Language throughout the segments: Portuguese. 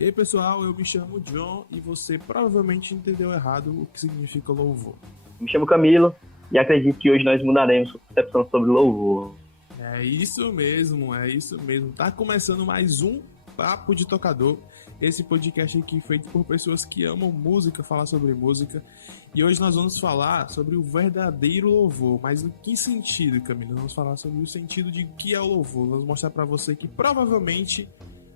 E aí pessoal, eu me chamo John e você provavelmente entendeu errado o que significa louvor. Me chamo Camilo e acredito que hoje nós mudaremos sua percepção sobre louvor. É isso mesmo. Tá começando mais um Papo de Tocador. Esse podcast aqui feito por pessoas que amam música, falar sobre música. E hoje nós vamos falar sobre o verdadeiro louvor. Mas em que sentido, Camilo? Vamos falar sobre o sentido de o que é o louvor. Vamos mostrar pra você que provavelmente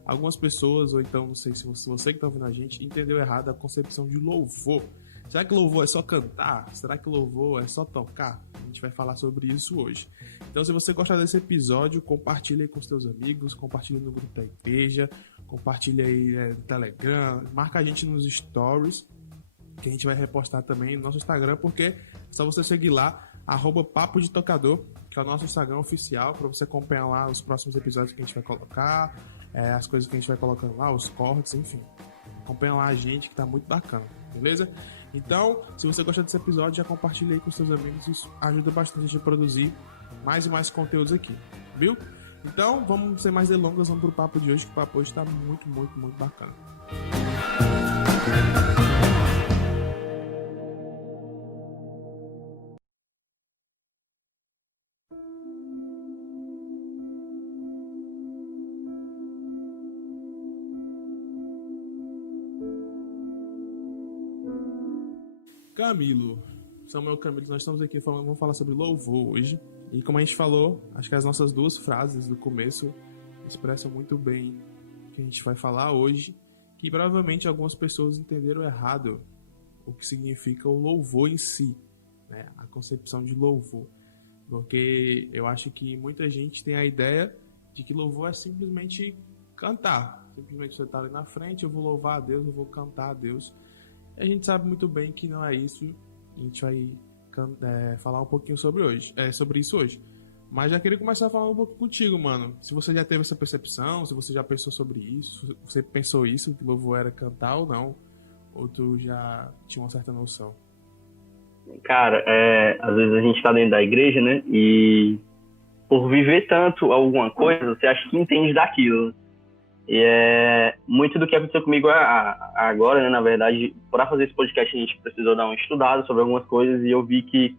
algumas pessoas, ou então não sei se você que tá ouvindo a gente, entendeu errado a concepção de louvor. Será que louvor é só cantar? Será que louvor é só tocar? A gente vai falar sobre isso hoje. Então, se você gostar desse episódio, compartilha aí com os seus amigos, compartilha no grupo da igreja, compartilha aí no Telegram, marca a gente nos stories, que a gente vai repostar também no nosso Instagram, porque é só você seguir lá, @Papo de Tocador, que é o nosso Instagram oficial, para você acompanhar lá os próximos episódios que a gente vai colocar, as coisas que a gente vai colocando lá, os cortes, enfim. Acompanha lá a gente, que tá muito bacana, beleza? Então, se você gostar desse episódio, já compartilha aí com seus amigos, isso ajuda bastante a gente a produzir mais e mais conteúdos aqui, viu? Então, vamos sem mais delongas, vamos pro papo de hoje, que o papo hoje tá muito, muito, muito bacana. Camilo, Samuel Camilo, nós estamos aqui falando, vamos falar sobre louvor hoje. E como a gente falou, acho que as nossas duas frases do começo expressam muito bem o que a gente vai falar hoje, que provavelmente algumas pessoas entenderam errado o que significa o louvor em si, né? A concepção de louvor. Porque eu acho que muita gente tem a ideia de que louvor é simplesmente cantar. Simplesmente você está ali na frente, eu vou louvar a Deus, eu vou cantar a Deus. A gente sabe muito bem que não é isso. A gente vai falar um pouquinho sobre isso hoje. Mas já queria começar falando um pouco contigo, mano. Se você já teve essa percepção, se você já pensou sobre isso, se você pensou isso, que louvor era cantar ou não, ou tu já tinha uma certa noção? Cara, às vezes a gente tá dentro da igreja, né? E por viver tanto alguma coisa, você acha que entende daquilo. E é muito do que aconteceu comigo agora, né? Na verdade, para fazer esse podcast, a gente precisou dar uma estudada sobre algumas coisas e eu vi que,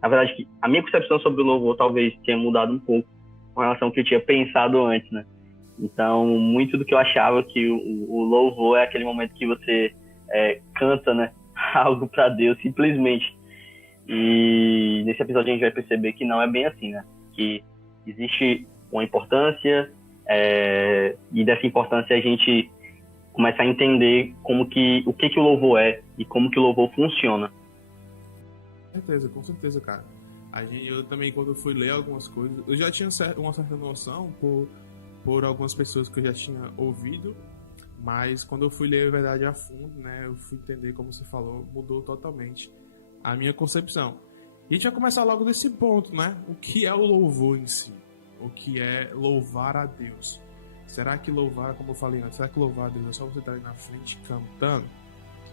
na verdade, que a minha concepção sobre o louvor talvez tenha mudado um pouco com relação ao que eu tinha pensado antes, né? Então, muito do que eu achava que o louvor é aquele momento que você canta, né? Algo para Deus, simplesmente. E nesse episódio a gente vai perceber que não é bem assim, né? Que existe uma importância, e dessa importância a gente começa a entender o que o louvor é e como que o louvor funciona. Com certeza, cara. Eu também, quando fui ler algumas coisas, eu já tinha uma certa noção por algumas pessoas que eu já tinha ouvido, mas quando eu fui ler a verdade a fundo, né, eu fui entender, como você falou, mudou totalmente a minha concepção. E a gente vai começar logo desse ponto, né? O que é o louvor em si? O que é louvar a Deus? Será que louvar, como eu falei antes, será que louvar a Deus é só você estar ali na frente cantando?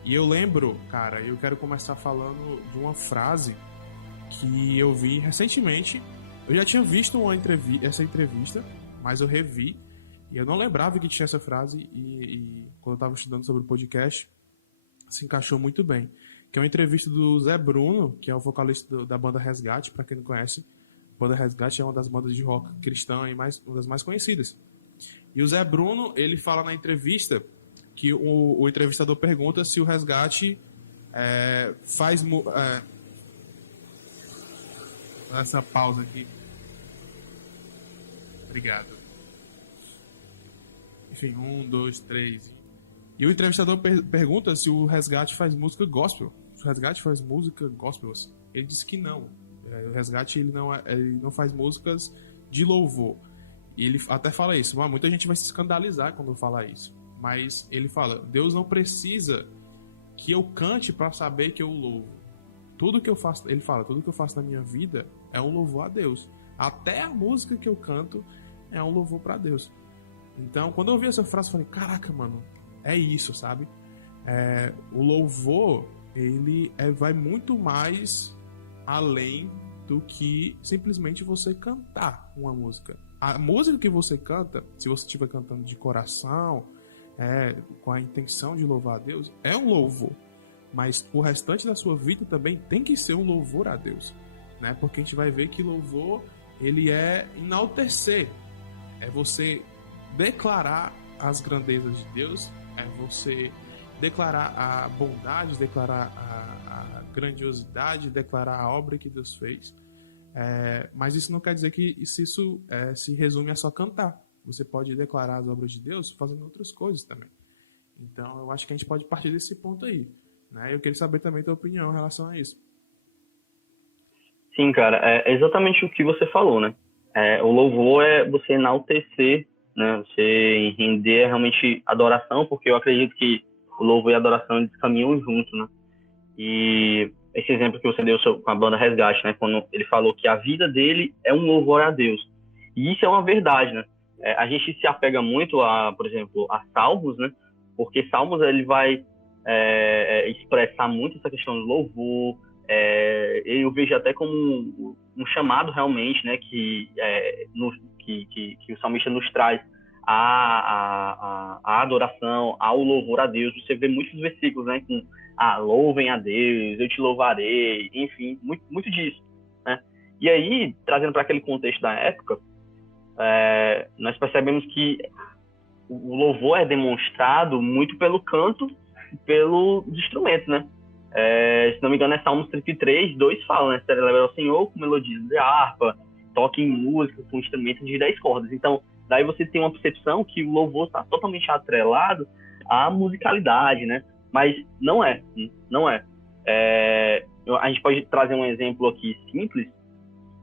E eu lembro, cara, eu quero começar falando de uma frase que eu vi recentemente. Eu já tinha visto essa entrevista, mas eu revi e eu não lembrava que tinha essa frase e quando eu estava estudando sobre o podcast, se encaixou muito bem. Que é uma entrevista do Zé Bruno, que é o vocalista da banda Resgate, para quem não conhece. A banda Resgate é uma das bandas de rock cristã e uma das mais conhecidas. E o Zé Bruno, ele fala na entrevista que o entrevistador pergunta se o Resgate faz... essa pausa aqui. Obrigado. Enfim, 1, 2, 3. E o entrevistador pergunta se o Resgate faz música gospel. Se o Resgate faz música gospel. Ele disse que não. O Resgate ele não faz músicas de louvor. E ele até fala isso. Muita gente vai se escandalizar quando eu falar isso. Mas ele fala, Deus não precisa que eu cante para saber que eu o louvo. Tudo que eu faço, ele fala, tudo que eu faço na minha vida é um louvor a Deus. Até a música que eu canto é um louvor para Deus. Então, quando eu ouvi essa frase, eu falei, caraca, mano, é isso, sabe? O louvor, ele vai muito mais além do que simplesmente você cantar uma música. A música que você canta, se você estiver cantando de coração, com a intenção de louvar a Deus, é um louvor. Mas o restante da sua vida também tem que ser um louvor a Deus, né? Porque a gente vai ver que louvor, ele é enaltecer, é você declarar as grandezas de Deus, é você declarar a bondade, declarar a grandiosidade, declarar a obra que Deus fez. Mas isso não quer dizer que isso se resume a só cantar. Você pode declarar as obras de Deus fazendo outras coisas também. Então, eu acho que a gente pode partir desse ponto aí, né? Eu queria saber também a tua opinião em relação a isso. Sim, cara, é exatamente o que você falou, né? O louvor é você enaltecer, né? Você render realmente adoração, porque eu acredito que o louvor e a adoração eles caminham juntos, né? E esse exemplo que você deu com a banda Resgate, né? Quando ele falou que a vida dele é um louvor a Deus. E isso é uma verdade, né? A gente se apega muito por exemplo, a salmos, né? Porque salmos ele vai expressar muito essa questão do louvor. Eu vejo até como um chamado realmente, né? Que o salmista nos traz a adoração, ao louvor a Deus. Você vê muitos versículos, né? Com louvem a Deus, eu te louvarei, enfim, muito, muito disso, né? E aí, trazendo para aquele contexto da época, nós percebemos que o louvor é demonstrado muito pelo canto e pelos instrumentos, né? Se não me engano, é Salmos 33, 2 fala, né? Celebra ao Senhor com melodias de harpa, toque em música com instrumentos de 10 cordas. Então, daí você tem uma percepção que o louvor está totalmente atrelado à musicalidade, né? Mas não é. A gente pode trazer um exemplo aqui simples,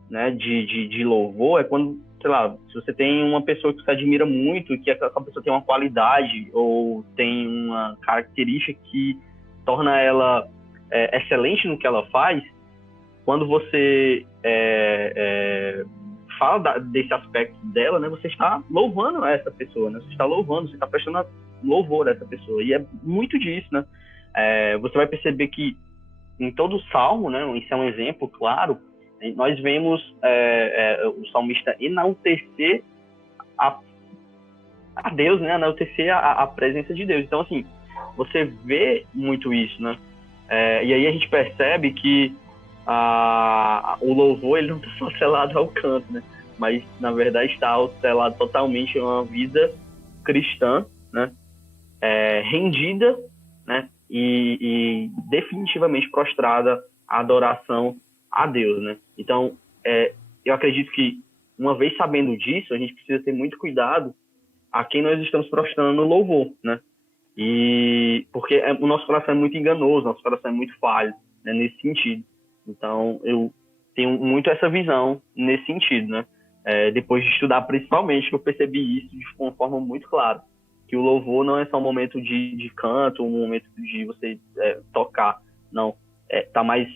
né, de louvor, quando, sei lá, se você tem uma pessoa que você admira muito, que essa pessoa tem uma qualidade ou tem uma característica que torna ela excelente no que ela faz, quando você fala desse aspecto dela, né, você está louvando essa pessoa, né, você está louvando, você está prestando louvor a essa pessoa, e é muito disso, né? Você vai perceber que em todo o salmo, né, isso é um exemplo claro, nós vemos o salmista enaltecer a Deus, né, enaltecer a presença de Deus. Então, assim, você vê muito isso, né? E aí a gente percebe que o louvor ele não está só selado ao canto, né? Mas, na verdade, está selado totalmente a uma vida cristã, né? Rendida, né? E definitivamente prostrada à adoração a Deus, né? Então, eu acredito que, uma vez sabendo disso, a gente precisa ter muito cuidado a quem nós estamos prostrando no louvor, né? E porque o nosso coração é muito enganoso, nosso coração é muito falho, né, nesse sentido. Então, eu tenho muito essa visão nesse sentido, né? Depois de estudar, principalmente, que eu percebi isso de uma forma muito clara, que o louvor não é só um momento de canto, um momento de você tocar, não. Está mais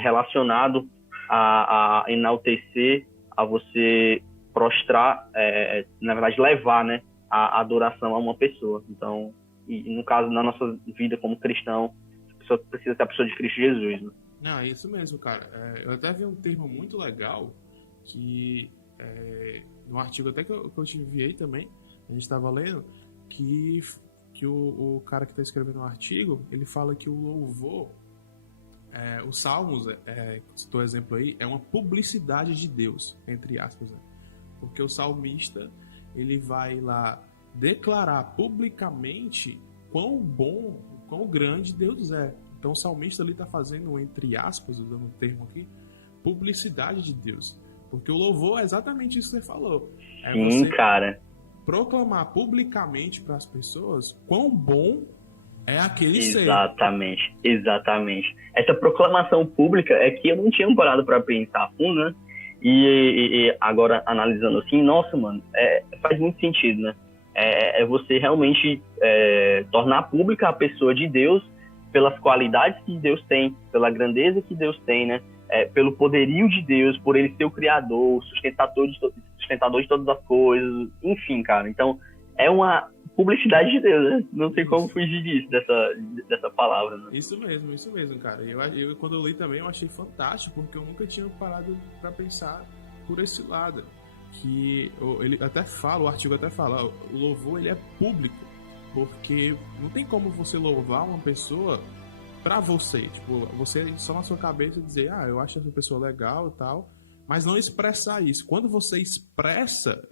relacionado a enaltecer, a você prostrar, na verdade, levar, né, a adoração a uma pessoa. Então, e no caso, na nossa vida como cristão, a pessoa precisa ser a pessoa de Cristo Jesus, né? Não, é isso mesmo, cara. Eu até vi um termo muito legal que no artigo até que eu te enviei também, a gente estava lendo, que o cara que está escrevendo o artigo, ele fala que o louvor, os salmos, citou exemplo aí, é uma publicidade de Deus, entre aspas, né? Porque o salmista, ele vai lá declarar publicamente quão bom, quão grande Deus é. Então o salmista ali está fazendo, entre aspas, usando um termo aqui, publicidade de Deus. Porque o louvor é exatamente isso que você falou. Sim, você cara. Proclamar publicamente para as pessoas quão bom é aquele ser. Exatamente. Essa proclamação pública é que eu não tinha parado para pensar a fundo, né? E agora, analisando assim, nossa, mano, faz muito sentido, né? Você realmente tornar pública a pessoa de Deus pelas qualidades que Deus tem, pela grandeza que Deus tem, né? Pelo poderio de Deus, por ele ser o Criador, sustentador de todas as coisas, enfim, cara. Então, é uma publicidade de Deus, né? Não sei como fugir disso, dessa palavra, né? Isso mesmo, cara. Eu quando eu li também, eu achei fantástico, porque eu nunca tinha parado para pensar por esse lado. Que ele até fala, o artigo até fala, o louvor, ele é público. Porque não tem como você louvar uma pessoa pra você. Tipo, você só na sua cabeça dizer, eu acho essa pessoa legal e tal, mas não expressar isso. Quando você expressa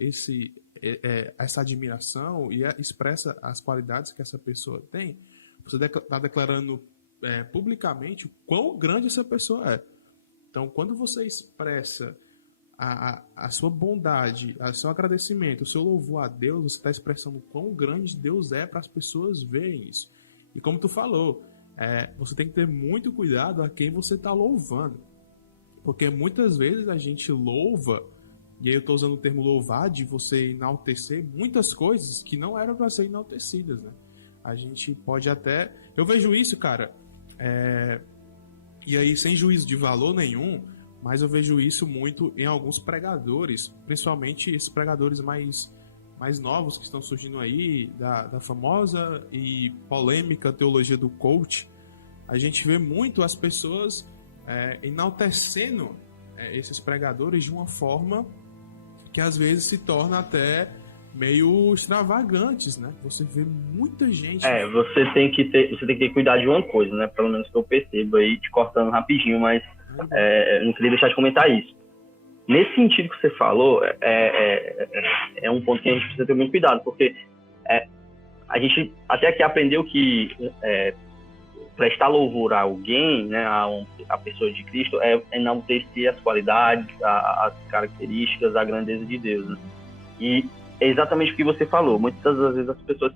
essa admiração e expressa as qualidades que essa pessoa tem, você está declarando publicamente o quão grande essa pessoa é. Então, quando você expressa a sua bondade, o seu agradecimento, o seu louvor a Deus, você está expressando o quão grande Deus é para as pessoas verem isso. E como tu falou, você tem que ter muito cuidado a quem você está louvando. Porque muitas vezes a gente louva, e aí eu estou usando o termo louvar, de você enaltecer muitas coisas que não eram para ser enaltecidas, né? A gente pode até... Eu vejo isso, cara, e aí sem juízo de valor nenhum, mas eu vejo isso muito em alguns pregadores, principalmente esses pregadores mais novos que estão surgindo aí, da famosa e polêmica teologia do coach. A gente vê muito as pessoas enaltecendo esses pregadores de uma forma que às vezes se torna até meio extravagantes, né? Você vê muita gente... Você tem que ter cuidado de uma coisa, né? Pelo menos que eu percebo aí, te cortando rapidinho, mas eu não queria deixar de comentar isso. Nesse sentido que você falou, é um ponto que a gente precisa ter muito cuidado, porque a gente até aqui aprendeu que prestar louvor a alguém, né, a pessoa de Cristo, é enaltecer as qualidades, as características, a grandeza de Deus, né? E é exatamente o que você falou. Muitas das vezes as pessoas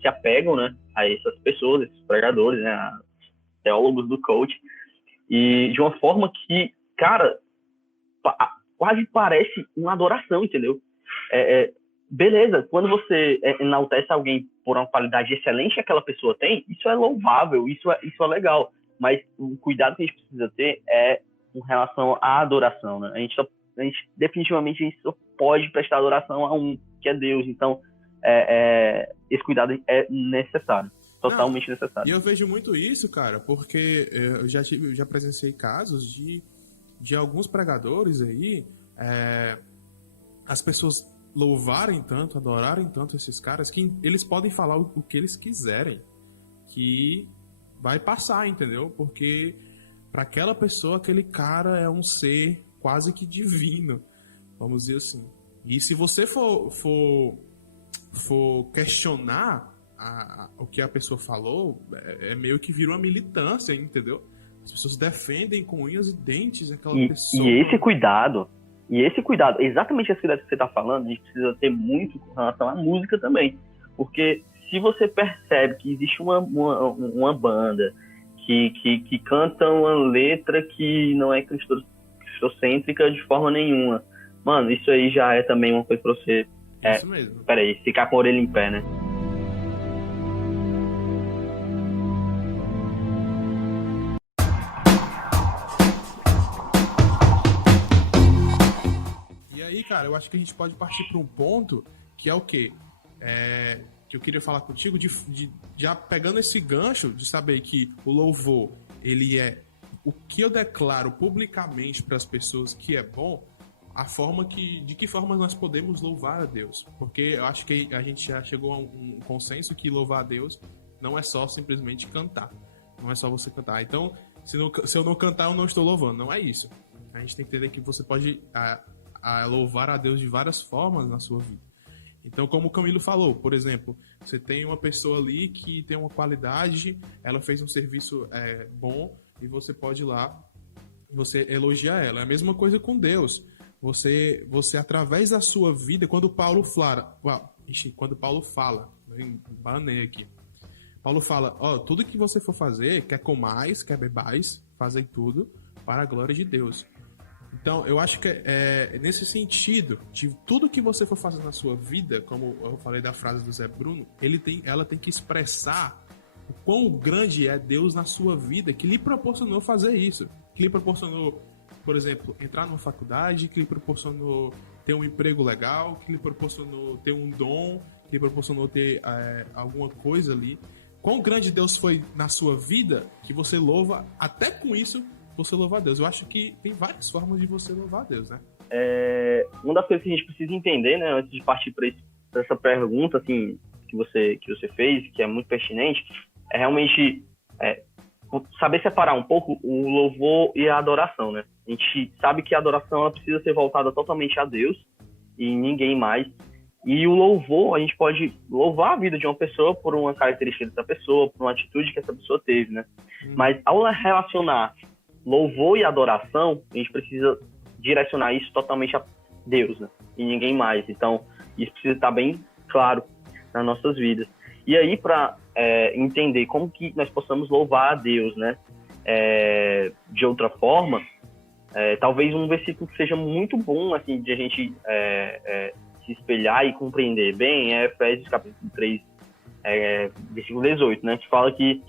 se apegam, né, a essas pessoas, esses pregadores, né, teólogos do coach, e de uma forma que, cara, quase parece uma adoração, entendeu? Beleza, quando você enaltece alguém por uma qualidade excelente que aquela pessoa tem, isso é louvável, isso é legal. Mas o cuidado que a gente precisa ter é com relação à adoração, né? Definitivamente a gente só pode prestar adoração a um, que é Deus. Então, esse cuidado é necessário, totalmente necessário. E eu vejo muito isso, cara, porque eu já presenciei casos de alguns pregadores aí, as pessoas louvarem tanto, adorarem tanto esses caras, que eles podem falar o que eles quiserem, que vai passar, entendeu? Porque para aquela pessoa, aquele cara é um ser quase que divino, vamos dizer assim. E se você for questionar o que a pessoa falou, meio que vira uma militância, entendeu? As pessoas defendem com unhas e dentes aquela pessoa. E esse cuidado, exatamente esse cuidado que você está falando, a gente precisa ter muito com relação à música também. Porque se você percebe que existe uma banda que canta uma letra que não é cristocêntrica de forma nenhuma, mano, isso aí já é também uma coisa pra você... Isso mesmo. Peraí, ficar com a orelha em pé, né? Cara, eu acho que a gente pode partir para um ponto que é o quê? Que eu queria falar contigo, já pegando esse gancho de saber que o louvor, ele é o que eu declaro publicamente para as pessoas que é bom, de que forma nós podemos louvar a Deus. Porque eu acho que a gente já chegou a um consenso que louvar a Deus não é só simplesmente cantar. Não é só você cantar. Então, se eu não cantar, eu não estou louvando. Não é isso. A gente tem que entender que você pode... a louvar a Deus de várias formas na sua vida. Então, como o Camilo falou, por exemplo, você tem uma pessoa ali que tem uma qualidade, ela fez um serviço bom, e você pode ir lá, você elogiar ela. É a mesma coisa com Deus. Você através da sua vida, quando Paulo fala, banei aqui. Paulo fala, tudo que você for fazer, quer comais, quer bebais, fazei tudo para a glória de Deus. Então, eu acho que nesse sentido, de tudo que você for fazer na sua vida, como eu falei da frase do Zé Bruno, ela tem que expressar o quão grande é Deus na sua vida, que lhe proporcionou fazer isso. Que lhe proporcionou, por exemplo, entrar numa faculdade, que lhe proporcionou ter um emprego legal, que lhe proporcionou ter um dom, que lhe proporcionou ter alguma coisa ali. Quão grande Deus foi na sua vida, que você louva, até com isso, você louvar a Deus. Eu acho que tem várias formas de você louvar a Deus, né? Uma das coisas que a gente precisa entender, né, antes de partir para essa pergunta, assim, que que você fez, que é muito pertinente, é realmente saber separar um pouco o louvor e a adoração, né? A gente sabe que a adoração ela precisa ser voltada totalmente a Deus e ninguém mais. E o louvor, a gente pode louvar a vida de uma pessoa por uma característica dessa pessoa, por uma atitude que essa pessoa teve, né? Mas ao relacionar louvor e adoração, a gente precisa direcionar isso totalmente a Deus, né? E ninguém mais. Então, isso precisa estar bem claro nas nossas vidas. E aí, para entender como que nós possamos louvar a Deus, né? De outra forma, talvez um versículo que seja muito bom, assim, de a gente se espelhar e compreender bem é Efésios capítulo 3, versículo 18, né? Que fala que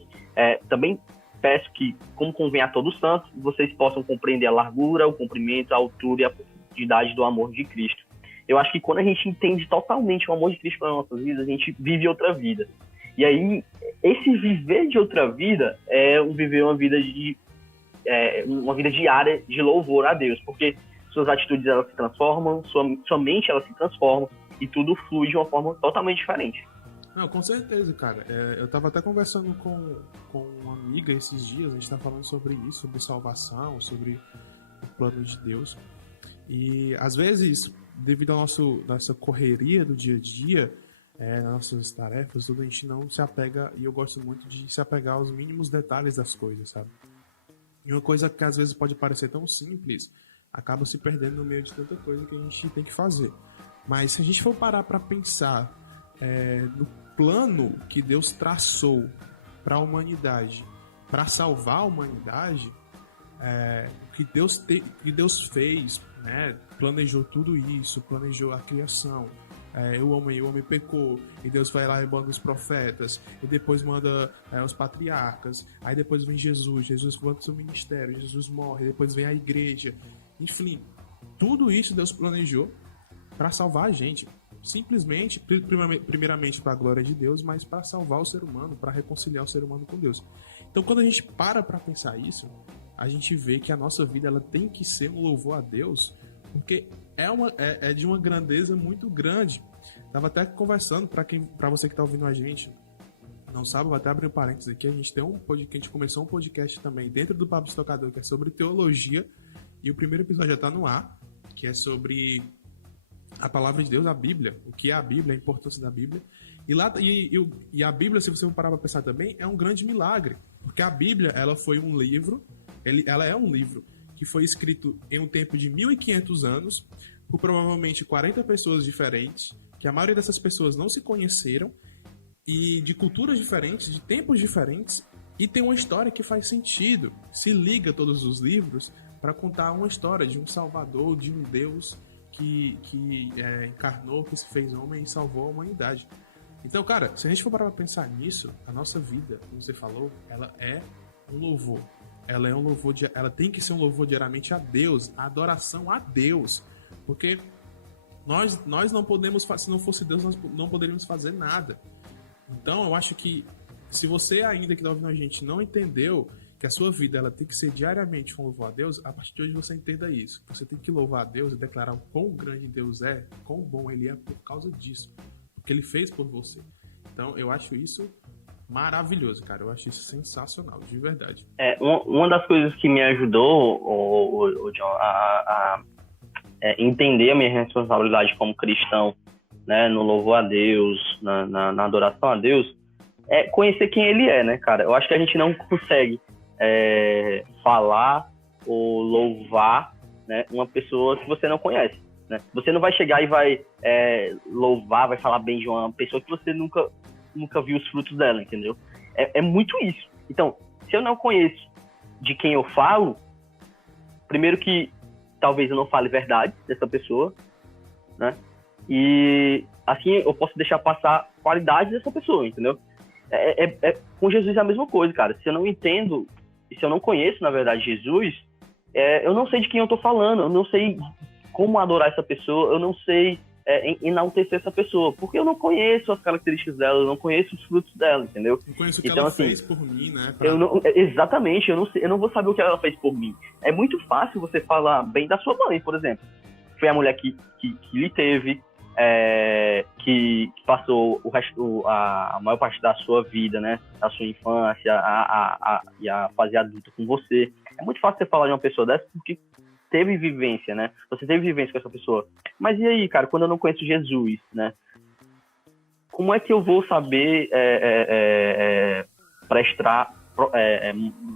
também peço que, como convém a todos os santos, vocês possam compreender a largura, o comprimento, a altura e a profundidade do amor de Cristo. Eu acho que quando a gente entende totalmente o amor de Cristo para as nossas vidas, a gente vive outra vida. E aí, esse viver de outra vida viver uma vida uma vida diária de louvor a Deus, porque suas atitudes elas se transformam, sua mente ela se transforma e tudo flui de uma forma totalmente diferente. Não, com certeza, cara. Eu tava até conversando com uma amiga esses dias, a gente tá falando sobre isso, sobre salvação, sobre o plano de Deus. E às vezes, devido à nossa correria do dia a dia, nossas tarefas, tudo, a gente não se apega, e eu gosto muito de se apegar aos mínimos detalhes das coisas, sabe? E uma coisa que às vezes pode parecer tão simples, acaba se perdendo no meio de tanta coisa que a gente tem que fazer. Mas se a gente for parar para pensar no plano que Deus traçou para a humanidade, para salvar a humanidade, que Deus fez, né? Planejou tudo isso, planejou a criação. O homem pecou, e Deus vai lá e manda os profetas, e depois manda os patriarcas, aí depois vem Jesus manda o seu ministério, Jesus morre, depois vem a igreja. Enfim, tudo isso Deus planejou para salvar a gente. Simplesmente, primeiramente para a glória de Deus, mas para salvar o ser humano, para reconciliar o ser humano com Deus. Então, quando a gente para pensar isso, a gente vê que a nossa vida ela tem que ser um louvor a Deus, porque é de uma grandeza muito grande. Tava até conversando, para você que está ouvindo a gente, não sabe, vou até abrir um parênteses aqui, a gente começou um podcast também dentro do Papo de Tocador, que é sobre teologia, e o primeiro episódio já está no ar, que é sobre a palavra de Deus, a Bíblia, o que é a Bíblia, a importância da Bíblia. E a Bíblia, se você for parar para pensar também, é um grande milagre, porque a Bíblia, ela foi um livro, ela é um livro que foi escrito em um tempo de 1500 anos, por provavelmente 40 pessoas diferentes, que a maioria dessas pessoas não se conheceram, e de culturas diferentes, de tempos diferentes, e tem uma história que faz sentido, se liga todos os livros para contar uma história de um Salvador, de um Deus que encarnou, que se fez homem e salvou a humanidade. Então, cara, se a gente for parar pra pensar nisso, a nossa vida, como você falou, ela é um louvor. Ela é um louvor, ela tem que ser um louvor diariamente a Deus, a adoração a Deus. Porque nós não podemos, se não fosse Deus, nós não poderíamos fazer nada. Então, eu acho que se você ainda que está ouvindo a gente não entendeu que a sua vida ela tem que ser diariamente um louvor a Deus, a partir de hoje você entenda isso. Você tem que louvar a Deus e declarar o quão grande Deus é, quão bom Ele é por causa disso. Porque Ele fez por você. Então, eu acho isso maravilhoso, cara. Eu acho isso sensacional, de verdade. Uma das coisas que me ajudou, o John, a entender a minha responsabilidade como cristão, né, no louvor a Deus, na adoração a Deus, é conhecer quem Ele é, né, cara? Eu acho que a gente não consegue falar ou louvar, né, uma pessoa que você não conhece, né? Você não vai chegar e vai louvar, vai falar bem de uma pessoa que você nunca viu os frutos dela, entendeu? É muito isso. Então, se eu não conheço de quem eu falo, primeiro que talvez eu não fale verdade dessa pessoa, né? E assim eu posso deixar passar qualidade dessa pessoa, entendeu? Com Jesus é a mesma coisa, cara. Se eu não entendo, se eu não conheço, na verdade, Jesus, eu não sei de quem eu tô falando, eu não sei como adorar essa pessoa, eu não sei enaltecer essa pessoa, porque eu não conheço as características dela, eu não conheço os frutos dela, entendeu? Eu conheço o que então, ela assim, fez por mim, né? Exatamente, eu não vou saber o que ela fez por mim. É muito fácil você falar bem da sua mãe, por exemplo. Foi a mulher que lhe teve, que passou a maior parte da sua vida, né, da sua infância e a fase adulta com você. É muito fácil você falar de uma pessoa dessa porque teve vivência, né? Você teve vivência com essa pessoa. Mas e aí, cara, quando eu não conheço Jesus, né? Como é que eu vou saber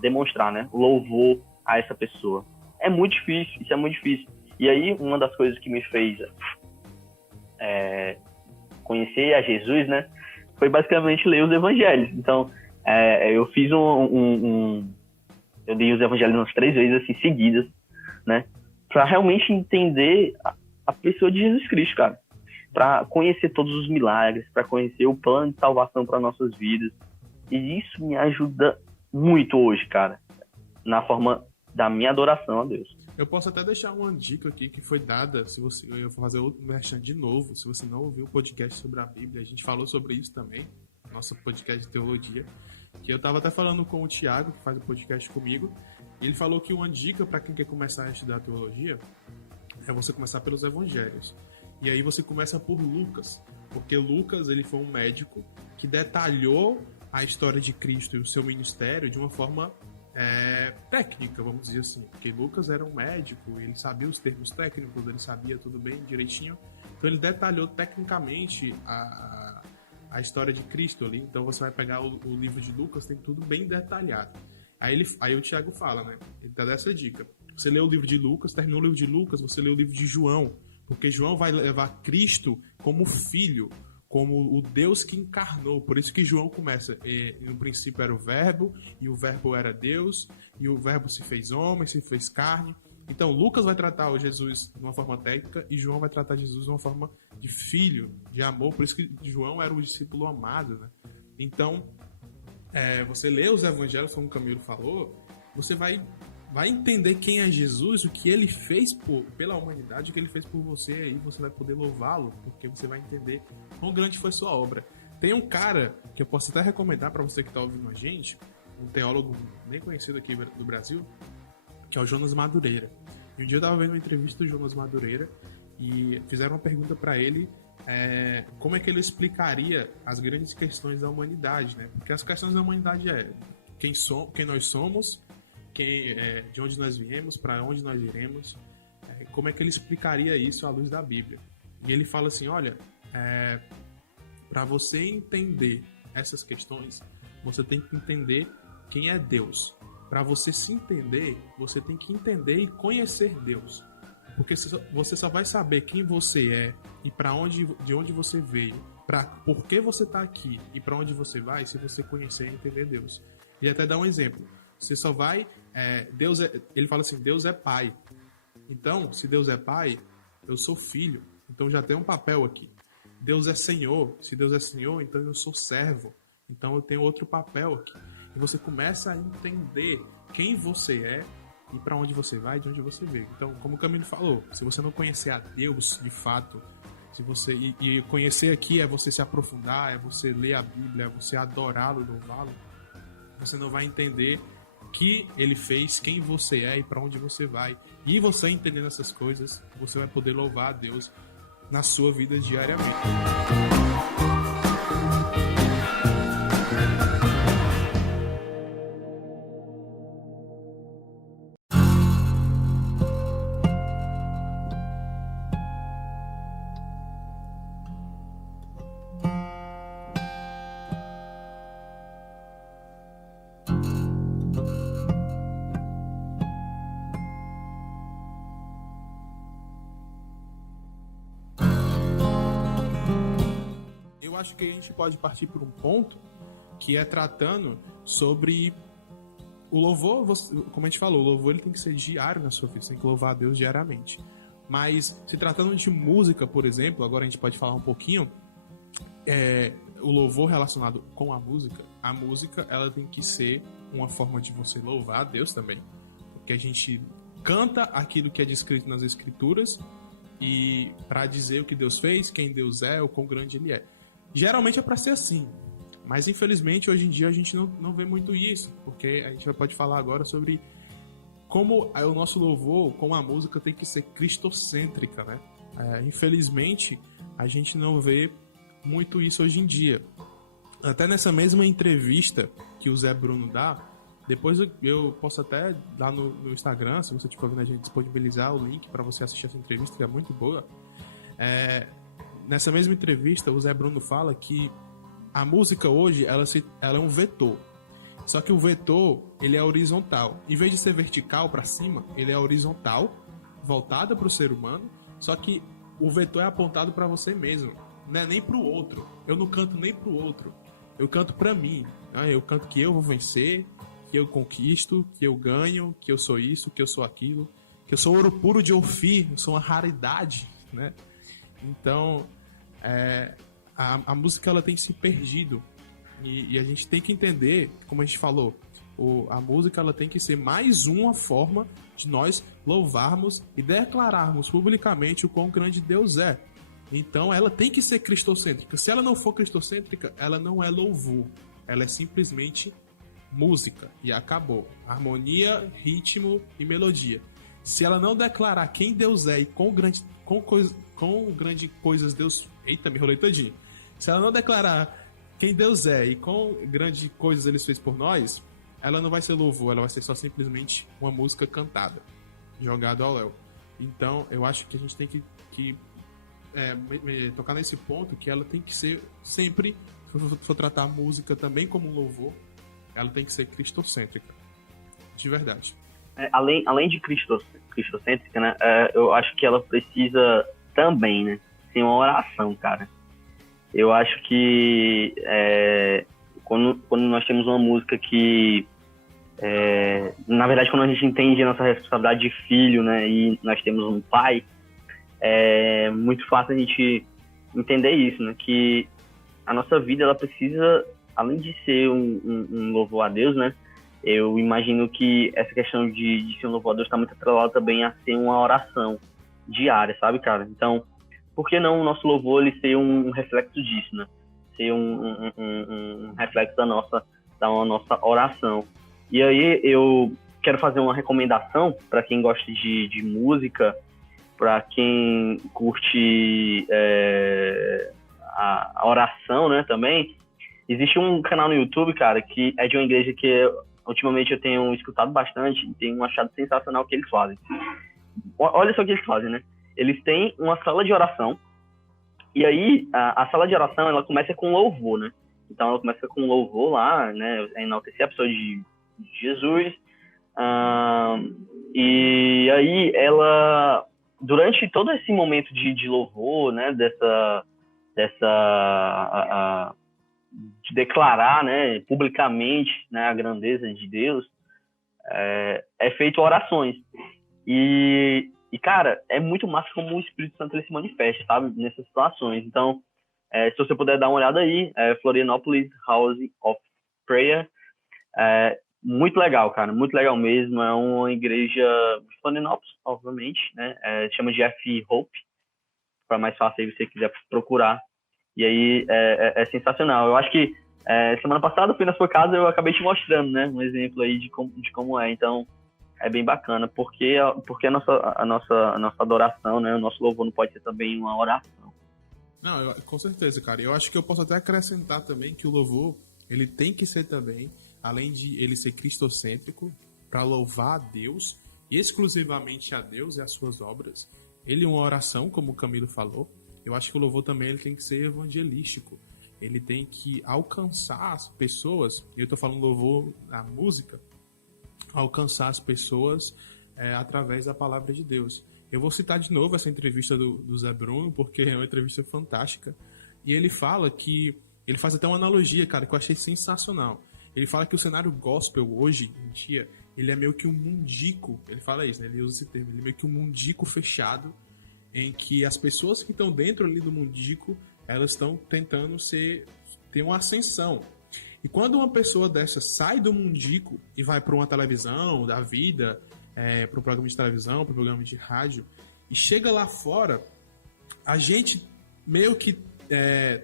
demonstrar, né, louvor a essa pessoa? É muito difícil, isso é muito difícil. E aí, uma das coisas que me fez conhecer a Jesus, né, foi basicamente ler os evangelhos. Então, eu fiz eu li os evangelhos umas 3 vezes, assim, seguidas, né, para realmente entender a pessoa de Jesus Cristo, cara. Para conhecer todos os milagres, para conhecer o plano de salvação para nossas vidas. E isso me ajuda muito hoje, cara, na forma da minha adoração a Deus. Eu posso até deixar uma dica aqui que foi dada, se você, eu vou fazer outro merchan de novo, se você não ouviu o podcast sobre a Bíblia, a gente falou sobre isso também, nosso podcast de teologia, que eu estava até falando com o Thiago, que faz o podcast comigo, e ele falou que uma dica para quem quer começar a estudar teologia é você começar pelos evangelhos. E aí você começa por Lucas, porque Lucas ele foi um médico que detalhou a história de Cristo e o seu ministério de uma forma técnica, vamos dizer assim, porque Lucas era um médico, ele sabia os termos técnicos, ele sabia tudo bem direitinho, então ele detalhou tecnicamente a história de Cristo ali. Então você vai pegar o livro de Lucas, tem tudo bem detalhado. Aí o Tiago fala, né, ele dá essa dica, você lê o livro de Lucas, terminou o livro de Lucas, você lê o livro de João, porque João vai levar Cristo como filho, como o Deus que encarnou. Por isso que João começa, no princípio era o verbo, e o verbo era Deus, e o verbo se fez homem, se fez carne. Então Lucas vai tratar o Jesus de uma forma técnica, e João vai tratar Jesus de uma forma de filho, de amor. Por isso que João era o discípulo amado, né? Então, você lê os evangelhos, como o Camilo falou, você vai entender quem é Jesus, o que ele fez pela humanidade, o que ele fez por você, aí você vai poder louvá-lo, porque você vai entender quão grande foi sua obra. Tem um cara que eu posso até recomendar para você que está ouvindo a gente, um teólogo bem conhecido aqui do Brasil, que é o Jonas Madureira. E um dia eu estava vendo uma entrevista do Jonas Madureira e fizeram uma pergunta para ele, como é que ele explicaria as grandes questões da humanidade, né? Porque as questões da humanidade quem nós somos, de onde nós viemos, para onde nós iremos, como é que ele explicaria isso à luz da Bíblia. E ele fala assim, olha, para você entender essas questões, você tem que entender quem é Deus. Para você se entender, você tem que entender e conhecer Deus. Porque você só vai saber quem você é e de onde você veio, por que você está aqui e para onde você vai, se você conhecer e entender Deus. E até dar um exemplo. Você só vai... ele fala assim, Deus é pai. Então, se Deus é pai, eu sou filho. Então já tem um papel aqui. Deus é Senhor. Se Deus é Senhor, então eu sou servo. Então eu tenho outro papel aqui. E você começa a entender quem você é e para onde você vai e de onde você veio. Então, como o Camilo falou, se você não conhecer a Deus de fato, e conhecer aqui é você se aprofundar, é você ler a Bíblia, é você adorá-lo, louvá-lo, você não vai entender que ele fez, quem você é e para onde você vai. E você entendendo essas coisas, você vai poder louvar a Deus na sua vida diariamente. Eu acho que a gente pode partir por um ponto que é tratando sobre o louvor. Como a gente falou, o louvor ele tem que ser diário na sua vida, você tem que louvar a Deus diariamente. Mas se tratando de música, por exemplo, agora a gente pode falar um pouquinho, o louvor relacionado com a música ela tem que ser uma forma de você louvar a Deus também, porque a gente canta aquilo que é descrito nas Escrituras e para dizer o que Deus fez, quem Deus é, o quão grande Ele é. Geralmente é para ser assim, mas infelizmente hoje em dia a gente não vê muito isso, porque a gente pode falar agora sobre como o nosso louvor com a música tem que ser cristocêntrica, né? Infelizmente, a gente não vê muito isso hoje em dia. Até nessa mesma entrevista que o Zé Bruno dá, depois eu posso até dar no Instagram, se você estiver vendo a gente disponibilizar o link para você assistir essa entrevista, que é muito boa. Nessa mesma entrevista, o Zé Bruno fala que a música hoje, ela é um vetor. Só que o vetor, ele é horizontal. Em vez de ser vertical para cima, ele é horizontal, voltada para o ser humano, só que o vetor é apontado para você mesmo, não é nem para o outro. Eu não canto nem para o outro, eu canto para mim, né? Eu canto que eu vou vencer, que eu conquisto, que eu ganho, que eu sou isso, que eu sou aquilo, que eu sou ouro puro de Ofir, eu sou uma raridade, né? Então, a música ela tem se perdido e a gente tem que entender, como a gente falou, a música ela tem que ser mais uma forma de nós louvarmos e declararmos publicamente o quão grande Deus é. Então ela tem que ser cristocêntrica. Se ela não for cristocêntrica, ela não é louvor. Ela é simplesmente música e acabou. Harmonia, ritmo e melodia. Se ela não declarar quem Deus é e quão grande coisas Deus... Eita, me enrolei todinho. Se ela não declarar quem Deus é e quão grande coisas Ele fez por nós, ela não vai ser louvor, ela vai ser só simplesmente uma música cantada, jogada ao léu. Então, eu acho que a gente tem que tocar nesse ponto, que ela tem que ser sempre, se for tratar a música também como um louvor, ela tem que ser cristocêntrica, de verdade. Além de cristocêntrica, né, eu acho que ela precisa também, né, ser uma oração, cara. Eu acho que quando nós temos uma música que na verdade, quando a gente entende a nossa responsabilidade de filho, né, e nós temos um pai, é muito fácil a gente entender isso, né, que a nossa vida, ela precisa, além de ser um louvor a Deus, né, eu imagino que essa questão de ser um louvor a Deus está muito atrelada também a ser uma oração diária, sabe, cara? Então, por que não o nosso louvor ele ser um reflexo disso, né? Ser um reflexo da nossa oração. E aí eu quero fazer uma recomendação para quem gosta de música, para quem curte a oração, né, também. Existe um canal no YouTube, cara, que é de uma igreja que ultimamente eu tenho escutado bastante e tenho achado sensacional o que eles fazem. Olha só o que eles fazem, né? Eles têm uma sala de oração, e aí a sala de oração, ela começa com louvor, né? Então ela começa com louvor lá, né? Enaltecer a pessoa de Jesus. E aí ela, durante todo esse momento de louvor, né? De declarar, né? Publicamente, né? A grandeza de Deus, é feito orações. E, cara, é muito massa como o Espírito Santo ele se manifesta, sabe? Nessas situações. Então, se você puder dar uma olhada aí, Florianópolis House of Prayer. Muito legal, cara. Muito legal mesmo. É uma igreja de Florianópolis, obviamente, né? Chama de F Hope, para mais fácil aí você quiser procurar. E aí, é sensacional. Eu acho que semana passada, fui na sua casa, eu acabei te mostrando, né? Um exemplo aí de como é. Então, é bem bacana, porque a nossa adoração, né, o nosso louvor não pode ser também uma oração. Não, com certeza, cara. Eu acho que eu posso até acrescentar também que o louvor, ele tem que ser também, além de ele ser cristocêntrico, para louvar a Deus, e exclusivamente a Deus e as suas obras. Ele é uma oração, como o Camilo falou. Eu acho que o louvor também ele tem que ser evangelístico. Ele tem que alcançar as pessoas, e eu estou falando louvor, a música, alcançar as pessoas através da palavra de Deus. Eu vou citar de novo essa entrevista do Zé Bruno, porque é uma entrevista fantástica. E ele fala que... Ele faz até uma analogia, cara, que eu achei sensacional. Ele fala que o cenário gospel hoje em dia, ele é meio que um mundico. Ele fala isso, né? Ele usa esse termo. Ele é meio que um mundico fechado, em que as pessoas que estão dentro ali do mundico, elas estão tentando ter uma ascensão. E quando uma pessoa dessa sai do mundico e vai para uma televisão da vida, para um programa de televisão, para um programa de rádio, e chega lá fora, a gente meio que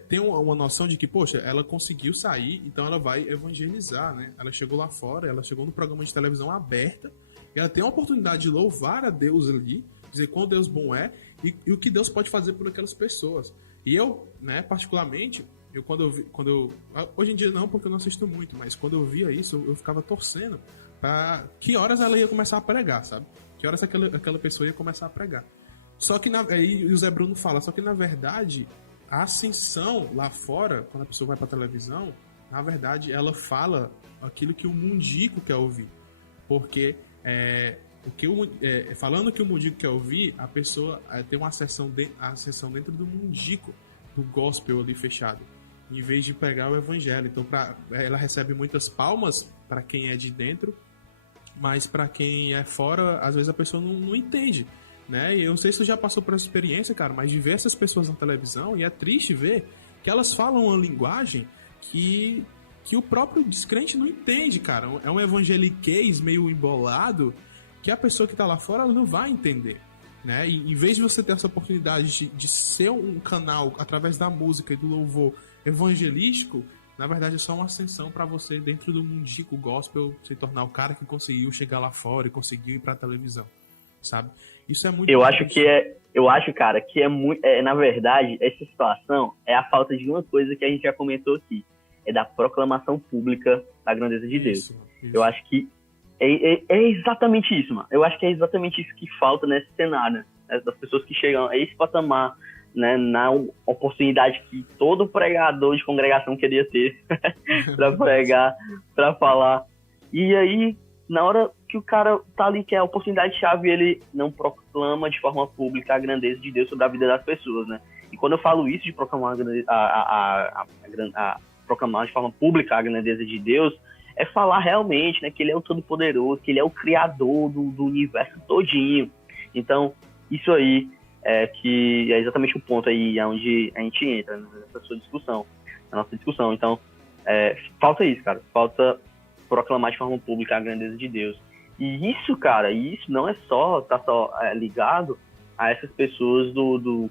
tem uma noção de que, poxa, ela conseguiu sair, então ela vai evangelizar, né? Ela chegou lá fora, ela chegou no programa de televisão aberta, e ela tem a oportunidade de louvar a Deus ali, dizer quão Deus bom é e o que Deus pode fazer por aquelas pessoas. E eu, né, particularmente, hoje em dia não, porque eu não assisto muito, mas quando eu via isso, eu ficava torcendo pra que horas ela ia começar a pregar, sabe? Que horas aquela pessoa ia começar a pregar. Só que, aí o Zé Bruno fala, só que na verdade, a ascensão lá fora, quando a pessoa vai pra televisão, na verdade, ela fala aquilo que o mundico quer ouvir. Porque, falando que o mundico quer ouvir, a pessoa tem uma ascensão dentro do mundico, do gospel ali fechado, em vez de pregar o evangelho. Então, ela recebe muitas palmas para quem é de dentro, mas para quem é fora, às vezes a pessoa não entende, né? E eu não sei se você já passou por essa experiência, cara, mas de ver essas pessoas na televisão, e é triste ver que elas falam uma linguagem que o próprio descrente não entende, cara. É um evangeliquez meio embolado que a pessoa que tá lá fora ela não vai entender, né? E em vez de você ter essa oportunidade de ser um canal através da música e do louvor evangelístico, na verdade é só uma ascensão para você dentro do mundico gospel se tornar o cara que conseguiu chegar lá fora e conseguiu ir pra televisão, sabe? Isso é muito... Eu acho, cara, que é muito... na verdade, essa situação é a falta de uma coisa que a gente já comentou aqui. É da proclamação pública da grandeza de Deus. Isso. Eu acho que é exatamente isso, mano. Eu acho que é exatamente isso que falta nesse cenário, né? Das pessoas que chegam a esse patamar, né, na oportunidade que todo pregador de congregação queria ter para pregar, para falar. E aí, na hora que o cara tá ali, que é a oportunidade-chave, ele não proclama de forma pública a grandeza de Deus sobre a vida das pessoas, né? E quando eu falo isso, de proclamar proclamar de forma pública a grandeza de Deus, é falar realmente, né, que ele é o Todo-Poderoso, que ele é o Criador do universo todinho. Então, isso aí que é exatamente o ponto aí onde a gente entra nessa sua discussão, na nossa discussão. Então, falta isso, cara. Falta proclamar de forma pública a grandeza de Deus. E isso, cara, isso não é só ligado a essas pessoas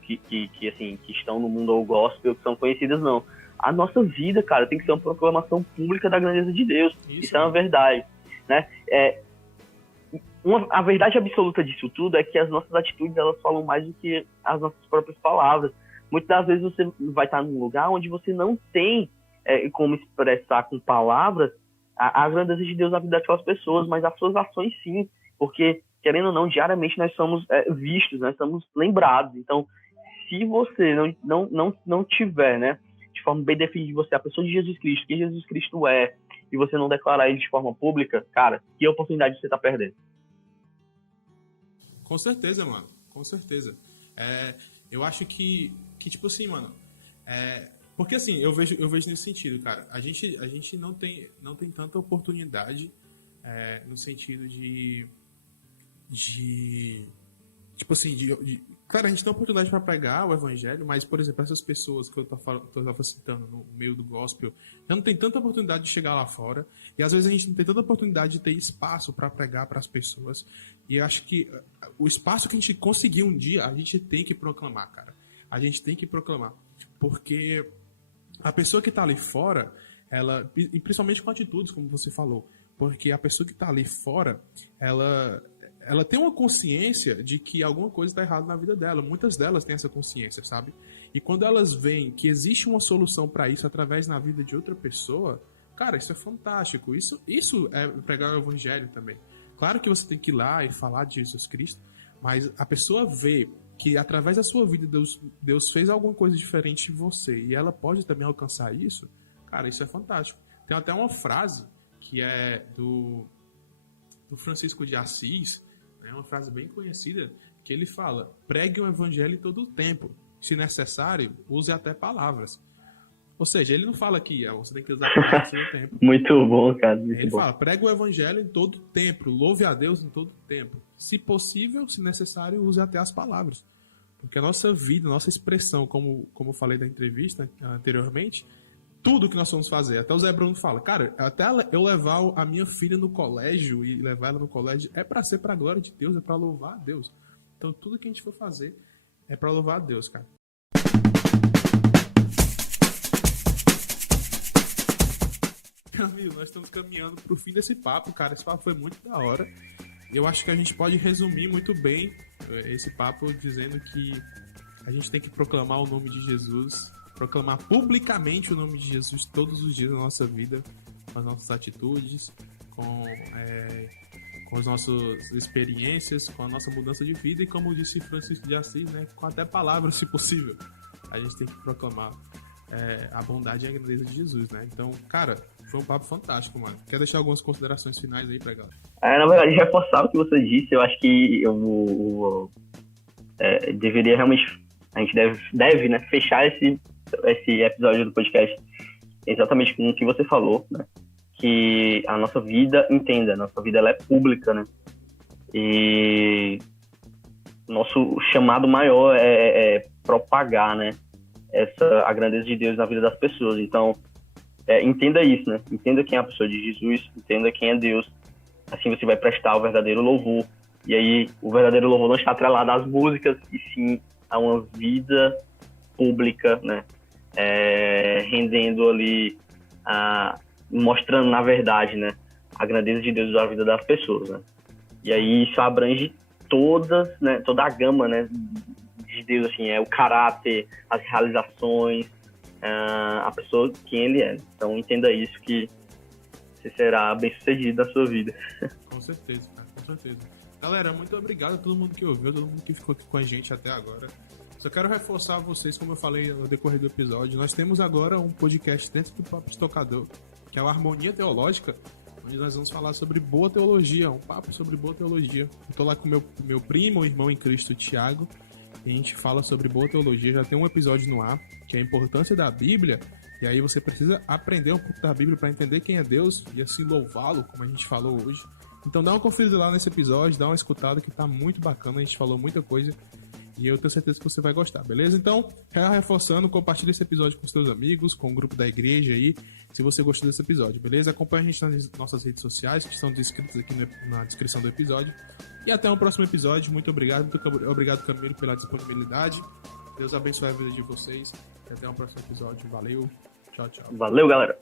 que estão no mundo ao gospel, que são conhecidas, não. A nossa vida, cara, tem que ser uma proclamação pública da grandeza de Deus. Isso é uma verdade, né? A verdade absoluta disso tudo é que as nossas atitudes, elas falam mais do que as nossas próprias palavras. Muitas das vezes você vai estar num lugar onde você não tem como expressar com palavras a grandeza de Deus na vida daquelas pessoas, mas as suas ações sim, porque, querendo ou não, diariamente nós somos vistos, nós somos lembrados. Então, se você não tiver, né, de forma bem definida de você, a pessoa de Jesus Cristo, quem Jesus Cristo é, e você não declarar ele de forma pública, cara, que oportunidade você tá perdendo? Com certeza, mano. Com certeza. Eu acho que tipo assim, mano, porque assim, eu vejo nesse sentido, cara. A gente não tem tanta oportunidade no sentido de tipo assim, claro, a gente tem oportunidade para pregar o evangelho, mas, por exemplo, essas pessoas que eu tava citando no meio do gospel, já não tem tanta oportunidade de chegar lá fora, e às vezes a gente não tem tanta oportunidade de ter espaço para pregar para as pessoas, e eu acho que o espaço que a gente conseguir um dia, a gente tem que proclamar, cara. A gente tem que proclamar, porque a pessoa que tá ali fora, e principalmente com atitudes, como você falou, porque a pessoa que tá ali fora, ela tem uma consciência de que alguma coisa está errada na vida dela. Muitas delas têm essa consciência, sabe? E quando elas veem que existe uma solução para isso através na vida de outra pessoa, cara, isso é fantástico. Isso é pregar o evangelho também. Claro que você tem que ir lá e falar de Jesus Cristo, mas a pessoa vê que através da sua vida Deus fez alguma coisa diferente em você e ela pode também alcançar isso, cara, isso é fantástico. Tem até uma frase que é do Francisco de Assis, é uma frase bem conhecida, que ele fala: pregue o evangelho todo o tempo. Se necessário, use até palavras. Ou seja, ele não fala que você tem que usar palavras todo o tempo. Muito bom, cara. Ele fala: pregue o evangelho em todo o tempo. Louve a Deus em todo o tempo. Se possível, se necessário, use até as palavras. Porque a nossa vida, a nossa expressão, como eu falei da entrevista anteriormente, tudo que nós vamos fazer. Até o Zé Bruno fala: cara, até eu levar a minha filha no colégio e levar ela no colégio é para ser para a glória de Deus, é para louvar a Deus. Então tudo que a gente for fazer é para louvar a Deus, cara. Camilo, nós estamos caminhando pro fim desse papo, cara. Esse papo foi muito da hora. Eu acho que a gente pode resumir muito bem Esse papo dizendo que a gente tem que proclamar o nome de Jesus, proclamar publicamente o nome de Jesus todos os dias da nossa vida, com as nossas atitudes, com as nossas experiências, com a nossa mudança de vida e, como disse Francisco de Assis, né, com até palavras, se possível. A gente tem que proclamar a bondade e a grandeza de Jesus, né? Então, cara, foi um papo fantástico, mano. Quer deixar algumas considerações finais aí pra galera? Na verdade, reforçar o que você disse, eu acho que deveria realmente, a gente deve, né, fechar esse episódio do podcast exatamente com o que você falou, né? Que a nossa vida, a nossa vida ela é pública, né? E nosso chamado maior é propagar, né, a grandeza de Deus na vida das pessoas. Então, entenda isso, né? Entenda quem é a pessoa de Jesus, entenda quem é Deus. Assim você vai prestar o verdadeiro louvor. E aí, o verdadeiro louvor não está atrelado às músicas, e sim a uma vida pública, né? Rendendo ali, mostrando, na verdade, né, a grandeza de Deus na vida das pessoas, né? E aí isso abrange toda a gama, né, de Deus, assim, o caráter, as realizações, a pessoa, quem ele é. Então entenda isso, que você será bem sucedido na sua vida. Com certeza, cara, com certeza. Galera, muito obrigado a todo mundo que ouviu, todo mundo que ficou aqui com a gente até agora. Só quero reforçar a vocês, como eu falei no decorrer do episódio, nós temos agora um podcast dentro do Papo de Tocador, que é o Harmonia Teológica, onde nós vamos falar sobre boa teologia, um papo sobre boa teologia. Eu tô lá com meu primo, o irmão em Cristo, Thiago, e a gente fala sobre boa teologia. Já tem um episódio no ar, que é a importância da Bíblia, e aí você precisa aprender um pouco da Bíblia para entender quem é Deus e assim louvá-lo, como a gente falou hoje. Então dá uma conferida lá nesse episódio, dá uma escutada, que tá muito bacana, a gente falou muita coisa. E eu tenho certeza que você vai gostar, beleza? Então, reforçando, compartilha esse episódio com os seus amigos, com o grupo da igreja aí, se você gostou desse episódio, beleza? Acompanha a gente nas nossas redes sociais, que estão descritas aqui na descrição do episódio. E até o próximo episódio. Muito obrigado, Camilo, pela disponibilidade. Deus abençoe a vida de vocês. E até o próximo episódio. Valeu. Tchau, tchau. Valeu, galera.